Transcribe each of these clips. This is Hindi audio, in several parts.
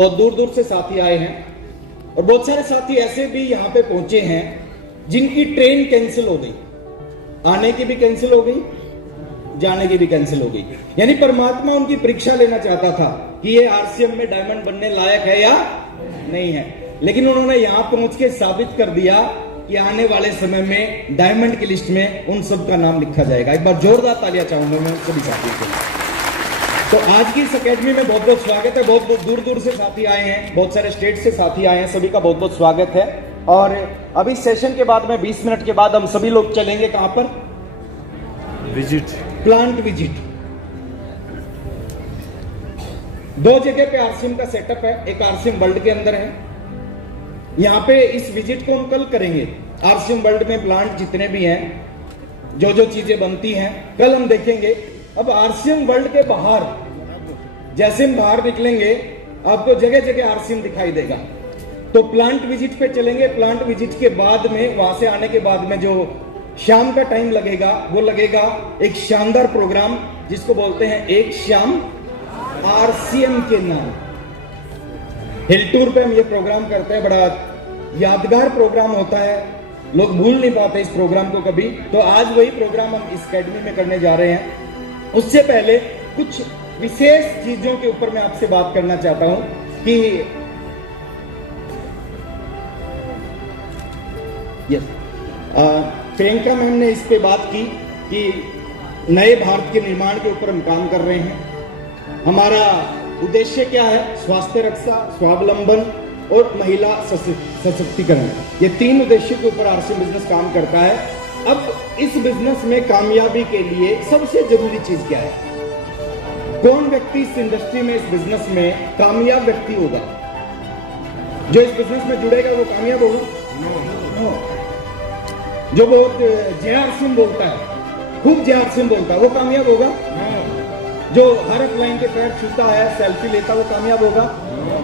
बहुत दूर दूर से साथी आए हैं और बहुत सारे साथी ऐसे भी यहाँ पे पहुंचे हैं जिनकी ट्रेन कैंसिल हो गई, आने की भी कैंसिल हो गई, जाने की भी कैंसिल हो गई। यानी परमात्मा उनकी परीक्षा लेना चाहता था कि ये आरसीएम में डायमंड बनने लायक है या नहीं है, लेकिन उन्होंने यहां पहुंच के साबित कर दिया कि आने वाले समय में डायमंड की लिस्ट में उन सबका नाम लिखा जाएगा। एक बार जोरदार तालियां चाहूंगा मैं सभी साथियों के लिए। तो आज की इस अकेडमी में बहुत बहुत स्वागत है। बहुत दूर दूर से साथी आए हैं, बहुत सारे स्टेट से साथी आए हैं, सभी का बहुत बहुत स्वागत है। और अभी सेशन के बाद में 20 मिनट के बाद हम सभी लोग चलेंगे कहां पर? Visit, plant visit. दो जगह पे आरसीएम का सेटअप है, एक आरसीएम वर्ल्ड के अंदर है। यहां पे इस विजिट को हम कल करेंगे। आरसीएम वर्ल्ड में प्लांट जितने भी हैं, जो जो चीजें बनती हैं, कल हम देखेंगे। अब आरसीएम वर्ल्ड के बाहर जैसे हम बाहर निकलेंगे आपको जगह जगह आरसीएम दिखाई देगा। तो प्लांट विजिट पे चलेंगे। प्लांट विजिट के बाद में, वहां से आने के बाद में जो शाम का टाइम लगेगा वो लगेगा एक शानदार प्रोग्राम जिसको बोलते हैं एक शाम आरसीएम के नाम। हिल टूर पे हम ये प्रोग्राम करते हैं, बड़ा यादगार प्रोग्राम होता है, लोग भूल नहीं पाते इस प्रोग्राम को कभी। तो आज वही प्रोग्राम हम इस अकेडमी में करने जा रहे हैं। उससे पहले कुछ विशेष चीजों के ऊपर मैं आपसे बात करना चाहता हूं कि प्रियंका मैम ने इस पे बात की कि नए भारत के निर्माण के ऊपर हम काम कर रहे हैं। हमारा उद्देश्य क्या है? स्वास्थ्य रक्षा, स्वावलंबन और महिला सशक्तिकरण। ये तीन उद्देश्य के ऊपर आरसीएम बिजनेस काम करता है। अब इस बिजनेस में कामयाबी के लिए सबसे जरूरी चीज क्या है? कौन व्यक्ति इस इंडस्ट्री में, इस बिजनेस में कामयाब व्यक्ति होगा? जो इस बिजनेस में जुड़ेगा वो कामयाब होगा? No. जो बहुत जय आरसीएम बोलता है, खूब जय आरसीएम बोलता है, वो कामयाब होगा? No. जो हर एक लाइन के पैर छूता है, सेल्फी लेता है, वो कामयाब होगा? No.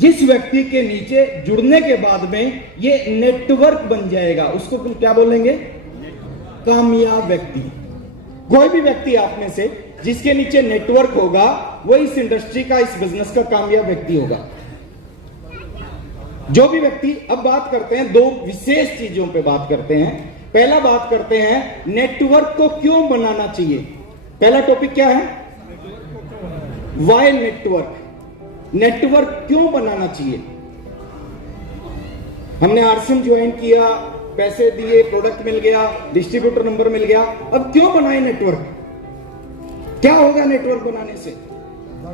जिस व्यक्ति के नीचे जुड़ने के बाद में ये नेटवर्क बन जाएगा उसको क्या बोलेंगे? कामयाब व्यक्ति। कोई भी व्यक्ति आप में से जिसके नीचे नेटवर्क होगा वो इस इंडस्ट्री का, इस बिजनेस का कामयाब व्यक्ति होगा। जो भी व्यक्ति, अब बात करते हैं दो विशेष चीजों पे बात करते हैं। पहला बात करते हैं नेटवर्क को क्यों बनाना चाहिए। पहला टॉपिक क्या है? Y network. नेटवर्क क्यों बनाना चाहिए? हमने आरसीएम ज्वाइन किया, पैसे दिए, प्रोडक्ट मिल गया, डिस्ट्रीब्यूटर नंबर मिल गया, अब क्यों बनाए नेटवर्क? क्या होगा नेटवर्क बनाने से?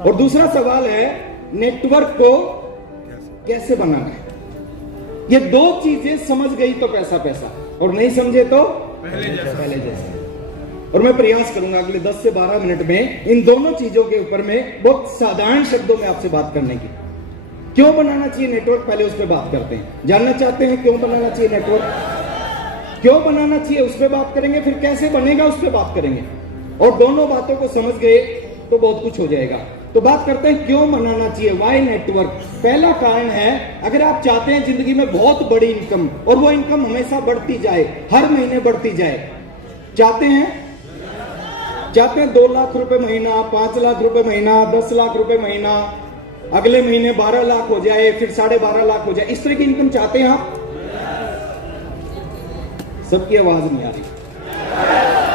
और दूसरा सवाल है नेटवर्क को कैसे बनाना है। ये दो चीजें समझ गई तो पैसा पैसा, और नहीं समझे तो पहले जैसा। और मैं प्रयास करूंगा अगले 10 से 12 मिनट में इन दोनों चीजों के ऊपर में बहुत साधारण शब्दों में आपसे बात करने की। क्यों बनाना चाहिए नेटवर्क, पहले उस पर बात करते हैं। जानना चाहते हैं क्यों बनाना चाहिए नेटवर्क? क्यों बनाना चाहिए उस पर बात करेंगे, फिर कैसे बनेगा उस पर बात करेंगे। और दोनों बातों को समझ गए तो बहुत कुछ हो जाएगा। तो बात करते हैं क्यों बनाना चाहिए, वाई नेटवर्क। पहला कारण है, अगर आप चाहते हैं जिंदगी में बहुत बड़ी इनकम, और वो इनकम हमेशा बढ़ती जाए, हर महीने बढ़ती जाए, चाहते हैं 2 लाख रुपए महीना, 5 लाख रुपए महीना, 10 लाख रुपए महीना, अगले महीने 12 लाख हो जाए, फिर 12.5 लाख हो जाए, इस तरह की इनकम चाहते हैं आप? सबकी आवाज नहीं आ रही।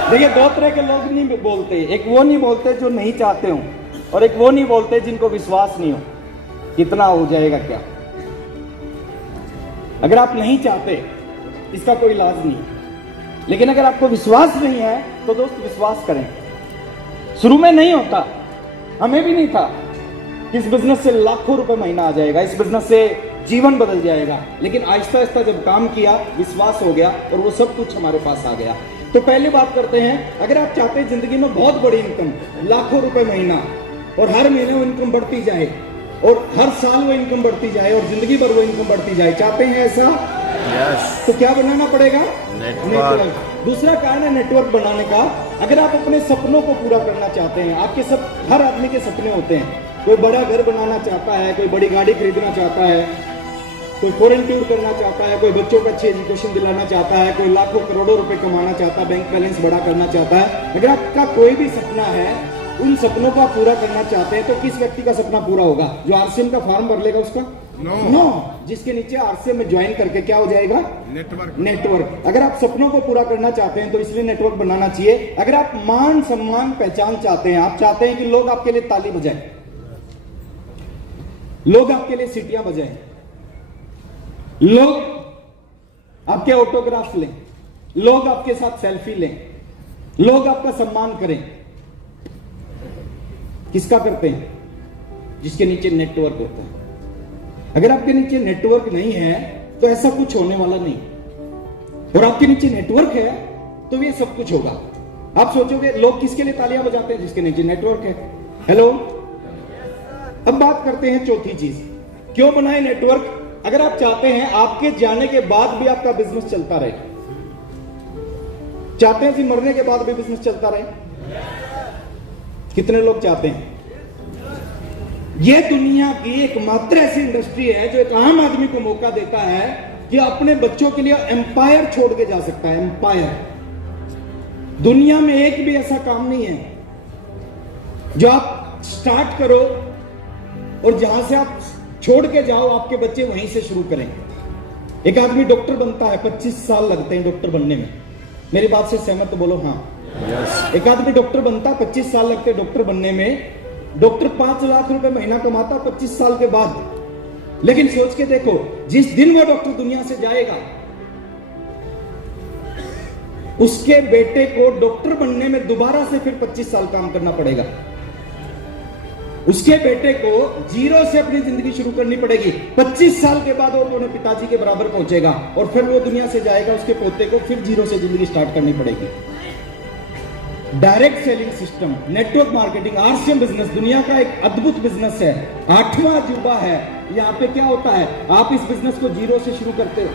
देखिए, दो तरह के लोग नहीं बोलते। एक वो नहीं बोलते जो नहीं चाहते हो, और एक वो नहीं बोलते जिनको विश्वास नहीं हो कितना हो जाएगा क्या। अगर आप नहीं चाहते इसका कोई इलाज नहीं, लेकिन अगर आपको विश्वास नहीं है तो दोस्त विश्वास करें। शुरू में नहीं होता, हमें भी नहीं था इस बिजनेस से लाखों रुपए महीना आ जाएगा, इस बिजनेस से जीवन बदल जाएगा, लेकिन आहिस्ता आहिस्ता जब काम किया, विश्वास हो गया और वो सब कुछ हमारे पास आ गया। तो पहले बात करते हैं, अगर आप चाहते हैं जिंदगी में बहुत बड़ी इनकम, लाखों रुपए महीना, और हर महीने वो इनकम बढ़ती जाए, और हर साल वो इनकम बढ़ती जाए, और जिंदगी भर वो इनकम बढ़ती जाए, चाहते हैं ऐसा? यस। तो क्या बनाना पड़ेगा? नेटवर्क। दूसरा कारण है नेटवर्क बनाने का, अगर आप अपने सपनों को पूरा करना चाहते हैं, आपके सब, हर आदमी के सपने होते हैं। कोई बड़ा घर बनाना चाहता है, कोई बड़ी गाड़ी खरीदना चाहता है, कोई फॉरेन टूर करना चाहता है, कोई बच्चों को अच्छी एजुकेशन दिलाना चाहता है, कोई लाखों करोड़ों रुपए कमाना चाहता है, बैंक बैलेंस बड़ा करना चाहता है। अगर आपका कोई भी सपना है उन सपनों को आप पूरा करना चाहते हैं तो किस व्यक्ति का सपना पूरा होगा? जो आरसीएम का फॉर्म भर लेगा उसका? नो। जिसके नीचे आरसीएम में ज्वाइन करके क्या हो जाएगा? नेटवर्क। अगर आप सपनों को पूरा करना चाहते हैं तो इसलिए नेटवर्क बनाना चाहिए। अगर आप मान सम्मान पहचान चाहते हैं, आप चाहते हैं कि लोग आपके लिए ताली बजाएं, लोग आपके लिए सीटियां बजाएं, लोग आपके ऑटोग्राफ लें, लोग आपके साथ सेल्फी लें, लोग आपका सम्मान करें, किसका करते हैं? जिसके नीचे नेटवर्क होता है। अगर आपके नीचे नेटवर्क नहीं है तो ऐसा कुछ होने वाला नहीं, और आपके नीचे नेटवर्क है तो ये सब कुछ होगा। आप सोचोगे लोग किसके लिए तालियां बजाते हैं? जिसके नीचे नेटवर्क है। हेलो, अब बात करते हैं चौथी चीज, क्यों बनाए नेटवर्क? अगर आप चाहते हैं आपके जाने के बाद भी आपका बिजनेस चलता रहे, चाहते हैं कि मरने के बाद भी बिजनेस चलता रहे? कितने लोग चाहते हैं? यह दुनिया की एकमात्र ऐसी इंडस्ट्री है जो एक आम आदमी को मौका देता है कि अपने बच्चों के लिए एम्पायर छोड़ के जा सकता है। एम्पायर। दुनिया में एक भी ऐसा काम नहीं है जो आप स्टार्ट करो और जहां से आप छोड़ के जाओ आपके बच्चे वहीं से शुरू करें। एक आदमी डॉक्टर बनता है, 25 साल लगते हैं डॉक्टर बनने में। मेरी बात से सहमत तो बोलो हाँ। एक आदमी डॉक्टर बनता, 25 साल लगते हैं डॉक्टर बनने में। डॉक्टर 5 लाख रुपए महीना कमाता 25 साल के बाद। लेकिन सोच के देखो, जिस दिन वो डॉक्टर दुनिया से जाएगा, उसके बेटे को डॉक्टर बनने में दोबारा से फिर 25 साल काम करना पड़ेगा। उसके बेटे को जीरो से अपनी जिंदगी शुरू करनी पड़ेगी। 25 साल के बाद वो अपने पिताजी के बराबर पहुंचेगा और फिर वो दुनिया से जाएगा, उसके पोते को फिर जीरो से जिंदगी स्टार्ट करनी पड़ेगी। Direct selling system, network marketing, RCM business दुनिया का एक अद्भुत बिजनेस है। 8वां अजूबा है। यहां पे क्या होता है? आप इस बिजनेस को जीरो से शुरू करते हो,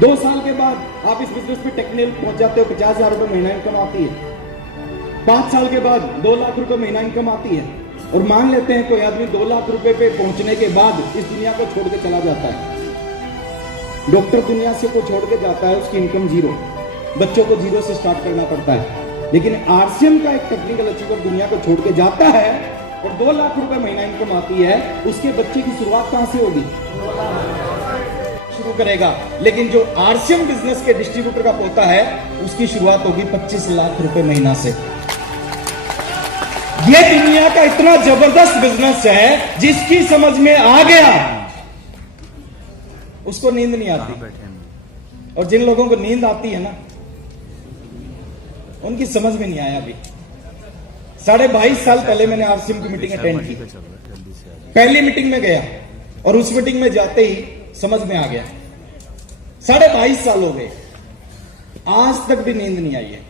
2 साल के बाद आप इस बिजनेस पे टेक्निकल पहुंच जाते हो, 50,000 रुपए महीना इनकम आती है। 5 साल के बाद 2 लाख रुपए महीना इनकम आती है। और मान लेते हैं कोई आदमी 2 लाख रुपए पे पहुंचने के बाद इस दुनिया को छोड़ के चला जाता है। डॉक्टर दुनिया से को छोड़ के जाता है, उसकी इनकम जीरो, बच्चों को जीरो से स्टार्ट करना पड़ता है। लेकिन आरसीएम का एक टेक्निकल अचीवर दुनिया को छोड़ के जाता है और 2 लाख रुपए महीना इनकम आती है। उसके बच्चे की शुरुआत कहां से होगी? शुरू करेगा। लेकिन जो आरसीएम बिजनेस के डिस्ट्रीब्यूटर का पोता है, उसकी शुरुआत होगी 25 लाख रुपए महीना से। यह दुनिया का इतना जबरदस्त बिजनेस है, जिसकी समझ में आ गया उसको नींद नहीं आती। और जिन लोगों को नींद आती है ना, उनकी समझ में नहीं आया। अभी 22.5 साल पहले मैंने आरसीएम की मीटिंग अटेंड की। पहली मीटिंग में गया और उस मीटिंग में जाते ही समझ में आ गया। 22.5 साल हो गए, आज तक भी नींद नहीं आई है।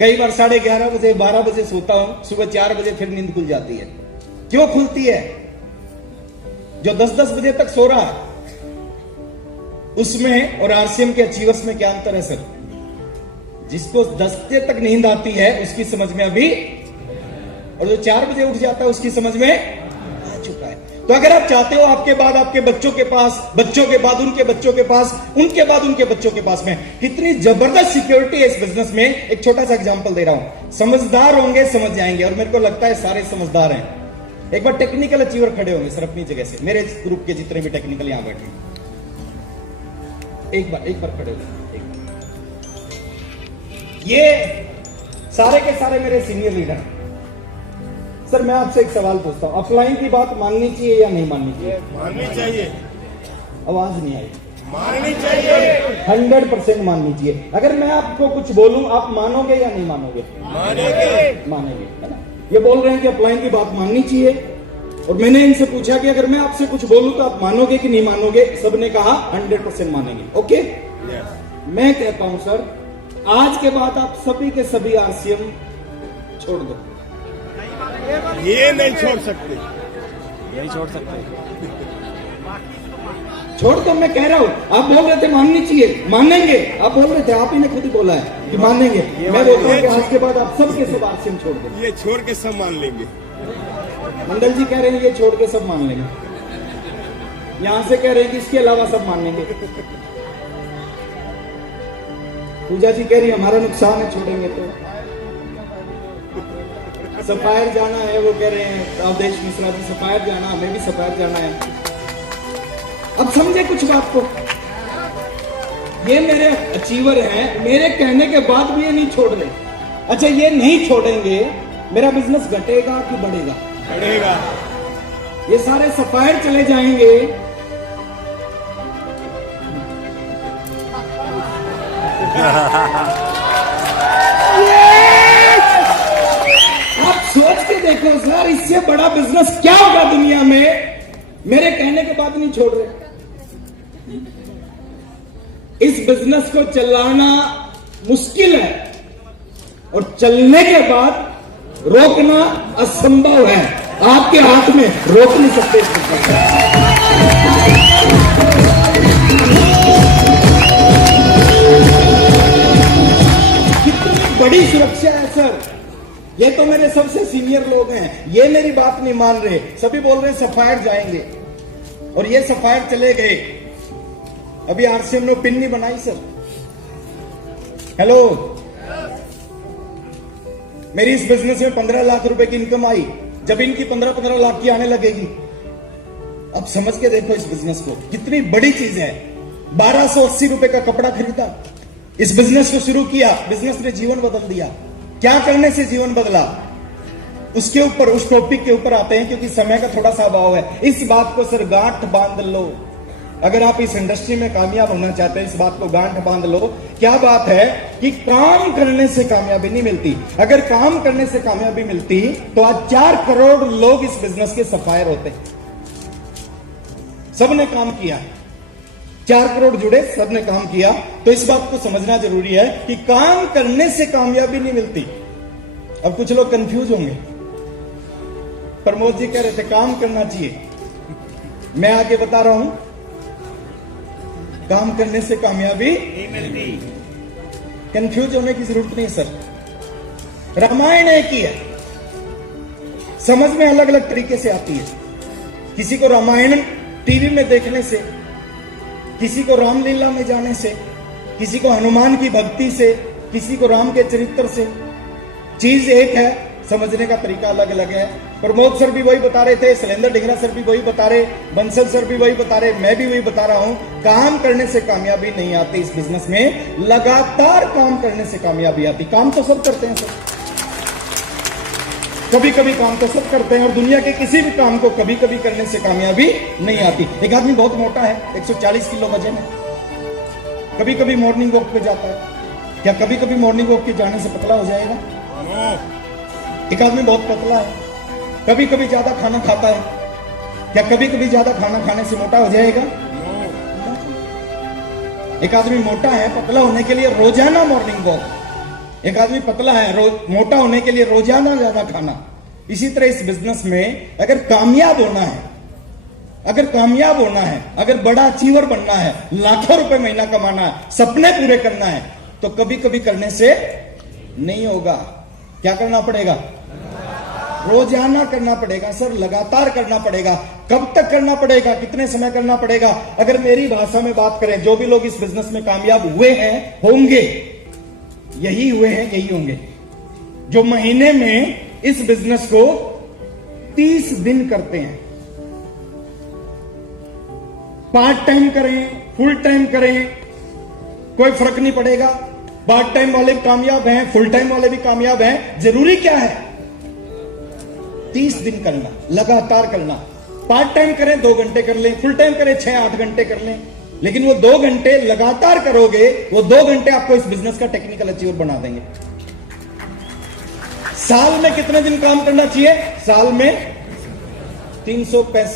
कई बार 11:30 बजे 12 बजे सोता हूं, सुबह 4 बजे फिर नींद खुल जाती है। क्यों खुलती है? जो 10-10 बजे तक सो रहा है उसमें और आरसीएम के अचीवर्स में क्या अंतर है सर? जिसको 10 बजे तक नींद आती है उसकी समझ में अभी, और जो 4 बजे उठ जाता है उसकी समझ में आ चुका है। तो अगर आप चाहते हो आपके बाद आपके बच्चों के पास, बच्चों के बाद उनके बच्चों के पास, उनके बाद उनके बच्चों के पास में कितनी जबरदस्त सिक्योरिटी है इस बिजनेस में। एक छोटा सा एग्जांपल दे रहा हूं। समझदार होंगे समझ जाएंगे, और मेरे को लगता है सारे समझदार हैं। एक बार टेक्निकल अचीवर खड़े होंगे सर अपनी जगह से, मेरे ग्रुप के जितने भी टेक्निकल यहां बैठे, एक बार खड़े होंगे। ये सारे के सारे मेरे सीनियर लीडर। सर मैं आपसे एक सवाल पूछता हूं, ऑफलाइन की बात माननी चाहिए या नहीं माननी चाहिए? माननी चाहिए। आवाज नहीं आई। माननी चाहिए। 100% माननी चाहिए। अगर मैं आपको कुछ बोलूं आप मानोगे या नहीं मानोगे? मानेंगे, है ना? ये बोल रहे हैं कि ऑफलाइन की बात माननी चाहिए, और मैंने इनसे पूछा कि अगर मैं आपसे कुछ बोलूं तो आप मानोगे कि नहीं मानोगे? सबने कहा 100% मानेंगे। ओके, मैं कहता हूं सर, आज के बाद आप सभी के सभी आरसीएम छोड़ दो। ये नहीं छोड़ सकते, छोड़ दो। मैं कह रहा हूं, आप बोल रहे थे माननी चाहिए, मानेंगे। आप बोल रहे थे, आप ही ने खुद ही बोला है कि मानेंगे। मैं बोलता हूं कि आज के बाद आप सब के सब आरसीएम छोड़ दो। ये छोड़ के सब मान लेंगे। मंडल जी कह रहे हैं ये छोड़ के सब मान लेंगे, यहां से कह रहे हैं कि इसके अलावा सब मान लेंगे। पूजा जी कह रही हमारा नुकसान है छोड़ेंगे तो। सफायर जाना है, वो कह रहे हैं अवधेश मिश्रा जी सफायर जाना, हमें भी सफायर जाना है। अब समझे कुछ बात को, ये मेरे अचीवर हैं, मेरे कहने के बाद भी ये नहीं छोड़ रहे। अच्छा ये नहीं छोड़ेंगे, मेरा बिजनेस घटेगा कि बढ़ेगा? बढ़ेगा। ये सारे सफायर चले जाएंगे, आप सोच के देखो सर, इससे बड़ा बिजनेस क्या होगा दुनिया में? मेरे कहने के बाद नहीं छोड़ रहे। इस बिजनेस को चलाना मुश्किल है और चलने के बाद रोकना असंभव है। आपके हाथ में रोक नहीं सकते इस बिजनेस को। कितनी बड़ी सुरक्षा है सर। ये तो मेरे सबसे सीनियर लोग हैं, ये मेरी बात नहीं मान रहे, सभी बोल रहे सफायर जाएंगे और ये सफायर चले गए। अभी आरसीएम ने पिन नहीं बनाई सर। हेलो, मेरी इस बिजनेस में 15 लाख रुपए की इनकम आई, जब इनकी 15-15 लाख की आने लगेगी। अब समझ के देखो इस बिजनेस को, कितनी बड़ी चीज है। 1280 रुपए का कपड़ा खरीदा, इस बिजनेस को शुरू किया, बिजनेस ने जीवन बदल दिया। क्या करने से जीवन बदला, उसके ऊपर, उस टॉपिक के ऊपर आते हैं, क्योंकि समय का थोड़ा सा अभाव है। इस बात को सर गांठ बांध लो, अगर आप इस इंडस्ट्री में कामयाब होना चाहते हैं, इस बात को गांठ बांध लो। क्या बात है कि काम करने से कामयाबी नहीं मिलती। अगर काम करने से कामयाबी मिलती तो आज 4 करोड़ लोग इस बिजनेस के सफायर होते। सबने काम किया, 4 करोड़ जुड़े, सबने काम किया। तो इस बात को समझना जरूरी है कि काम करने से कामयाबी नहीं मिलती। अब कुछ लोग कंफ्यूज होंगे, प्रमोद जी कह रहे थे काम करना चाहिए, मैं आगे बता रहा हूं काम करने से कामयाबी नहीं मिलती। कंफ्यूज होने की जरूरत नहीं सर। रामायण एक ही है, समझ में अलग अलग तरीके से आती है। किसी को रामायण टीवी में देखने से, किसी को रामलीला में जाने से, किसी को हनुमान की भक्ति से, किसी को राम के चरित्र से। चीज एक है, समझने का तरीका अलग अलग है। प्रमोद सर भी वही बता रहे थे, शैलेंद्र ढिंगरा सर भी वही बता रहे, बंसल सर भी वही बता रहे, मैं भी वही बता रहा हूं। काम करने से कामयाबी नहीं आती इस बिजनेस में, लगातार काम करने से कामयाबी आती। काम तो सब करते हैं सर, कभी कभी काम तो सब करते हैं, और दुनिया के किसी भी काम को कभी कभी करने से कामयाबी नहीं आती। एक आदमी बहुत मोटा है, 140 किलो वजन है, कभी कभी मॉर्निंग वॉक पे जाता है, क्या कभी कभी मॉर्निंग वॉक के जाने से पतला हो जाएगा? एक आदमी बहुत पतला है, कभी कभी ज्यादा खाना खाता है, क्या कभी कभी ज्यादा खाना खाने से मोटा हो जाएगा? एक आदमी मोटा है, पतला होने के लिए रोजाना मॉर्निंग वॉक। एक आदमी पतला है, मोटा होने के लिए रोजाना ज्यादा खाना। इसी तरह इस बिजनेस में अगर कामयाब होना है, अगर कामयाब होना है, अगर बड़ा अचीवर बनना है, लाखों रुपए महीना कमाना है, सपने पूरे करना है, तो कभी कभी करने से नहीं होगा। क्या करना पड़ेगा? रोजाना करना पड़ेगा सर, लगातार करना पड़ेगा। कब तक करना पड़ेगा, कितने समय करना पड़ेगा? अगर मेरी भाषा में बात करें, जो भी लोग इस बिजनेस में कामयाब हुए हैं, होंगे, यही हुए हैं, यही होंगे, जो महीने में इस बिजनेस को 30 दिन करते हैं। पार्ट टाइम करें, फुल टाइम करें, कोई फर्क नहीं पड़ेगा। पार्ट टाइम वाले भी कामयाब हैं, फुल टाइम वाले भी कामयाब हैं। जरूरी क्या है? 30 दिन करना, लगातार करना। पार्ट टाइम करें 2 घंटे कर लें, फुल टाइम करें 6-8 घंटे कर लें, लेकिन वो 2 घंटे लगातार करोगे, वो 2 घंटे आपको इस बिजनेस का टेक्निकल अचीवर बना देंगे। साल में कितने दिन काम करना चाहिए? साल में 365